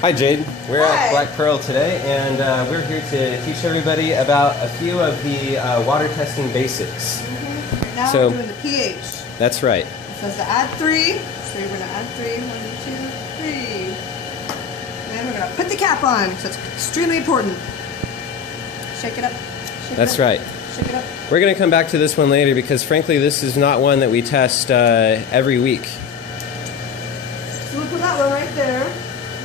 Hi Jade, we're at Black Pearl today and we're here to teach everybody about a few of the water testing basics. Right now we're doing the pH. That's right. It says to add 3, so you're going to add 3, 1, 2, 3. And we're going to put the cap on, so it's extremely important. Shake it up. That's right. Shake it up. We're going to come back to this one later because frankly this is not one that we test every week. So we'll put that one right there.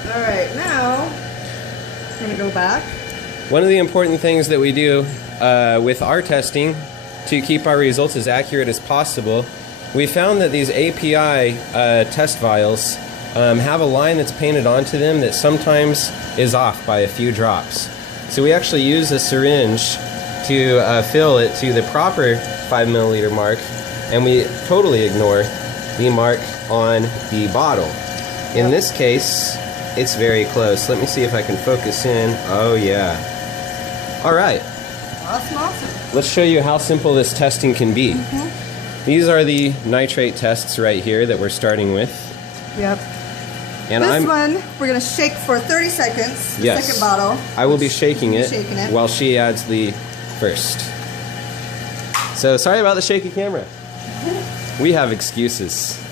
Alright, now we're going to go back. One of the important things that we do with our testing to keep our results as accurate as possible, we found that these API test vials have a line that's painted onto them that sometimes is off by a few drops. So we actually use a syringe to fill it to the proper 5 milliliter mark, and we totally ignore the mark on the bottle. In this case, it's very close. Let me see if I can focus in. Oh yeah. All right. Awesome. Let's show you how simple this testing can be. These are the nitrate tests right here that we're starting with. Yep. And this one, we're going to shake for 30 seconds, the second bottle. I will be shaking it while she adds the first. So sorry about the shaky camera. We have excuses.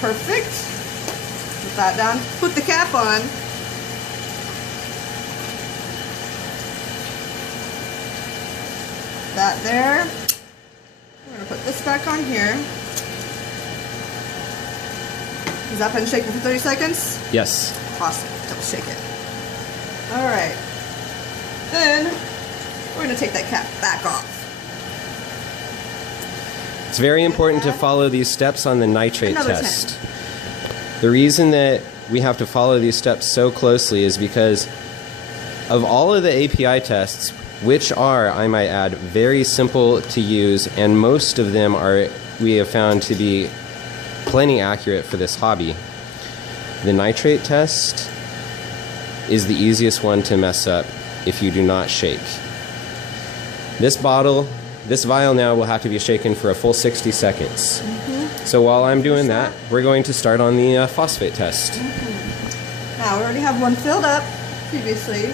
Perfect. Put that down. Put the cap on. That there. We're going to put this back on here. Has that been shaken for 30 seconds? Yes. Awesome. Double shake it. Alright. Then, we're going to take that cap back off. It's very important to follow these steps on the nitrate test. The reason that we have to follow these steps so closely is because of all of the API tests, which are, I might add, very simple to use, and most of them are, we have found to be plenty accurate for this hobby. The nitrate test is the easiest one to mess up if you do not shake. This vial now will have to be shaken for a full 60 seconds. So while I'm doing that, we're going to start on the phosphate test. Now we already have one filled up previously.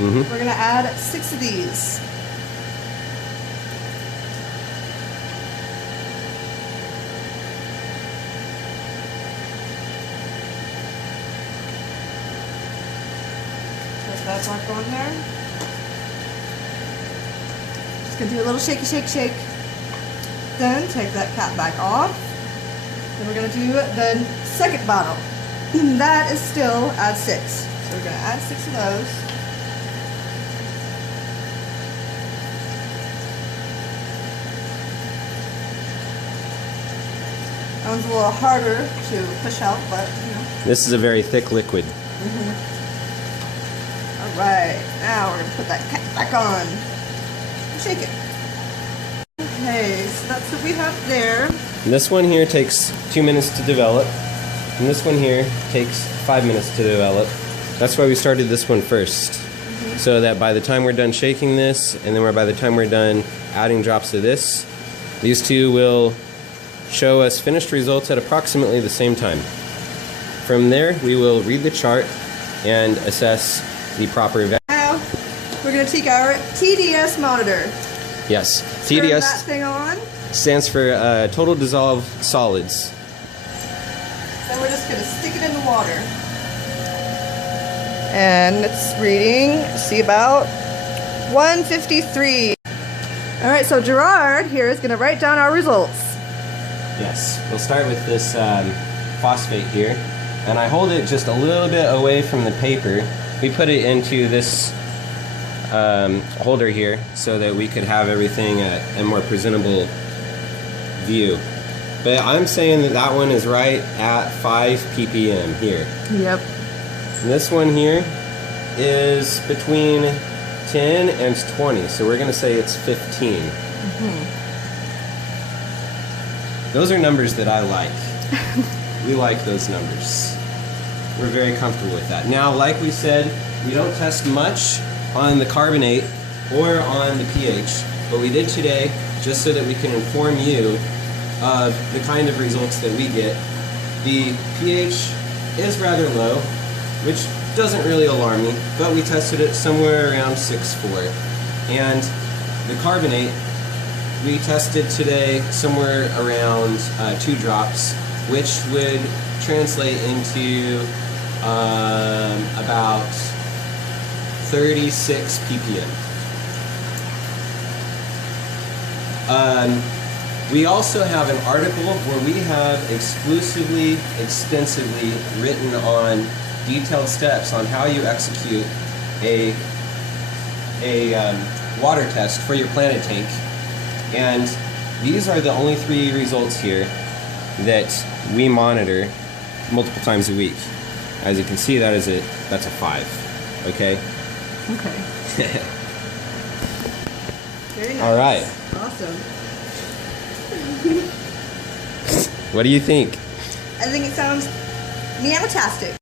We're going to add 6 of these. That's not going there. Just gonna do a little shaky, shake, shake. Then take that cap back off. Then we're gonna do the second bottle. That is still add 6. So we're gonna add 6 of those. That one's a little harder to push out, but you know. This is a very thick liquid. Alright, now we're going to put that cap back on. Shake it. Okay, so that's what we have there. And this one here takes 2 minutes to develop. And this one here takes 5 minutes to develop. That's why we started this one first. So that by the time we're done shaking this, and then by the time we're done adding drops of this, these two will show us finished results at approximately the same time. From there, we will read the chart and assess the proper value. Now, we're going to take our TDS monitor. Yes, Turn TDS that thing on. stands for total dissolved solids. Then we're just going to stick it in the water. And it's reading, see, about 153. Alright, so Gerard here is going to write down our results. Yes, we'll start with this phosphate here. And I hold it just a little bit away from the paper. We put it into this holder here so that we could have everything at a more presentable view. But I'm saying that that one is right at 5 ppm here. Yep. And this one here is between 10 and 20, so we're going to say it's 15. Those are numbers that I like. We like those numbers. We're very comfortable with that. Now, like we said, we don't test much on the carbonate or on the pH, but we did today just so that we can inform you of the kind of results that we get. The pH is rather low, which doesn't really alarm me, but we tested it somewhere around 6.4. And the carbonate, we tested today somewhere around 2 drops, which would translate into about 36 ppm. We also have an article where we have exclusively, extensively written on detailed steps on how you execute a water test for your planet tank. And these are the only 3 results here that we monitor multiple times a week. As you can see, that's a 5. Okay? Okay. Very nice. All right. Awesome. What do you think? I think it sounds meow-tastic.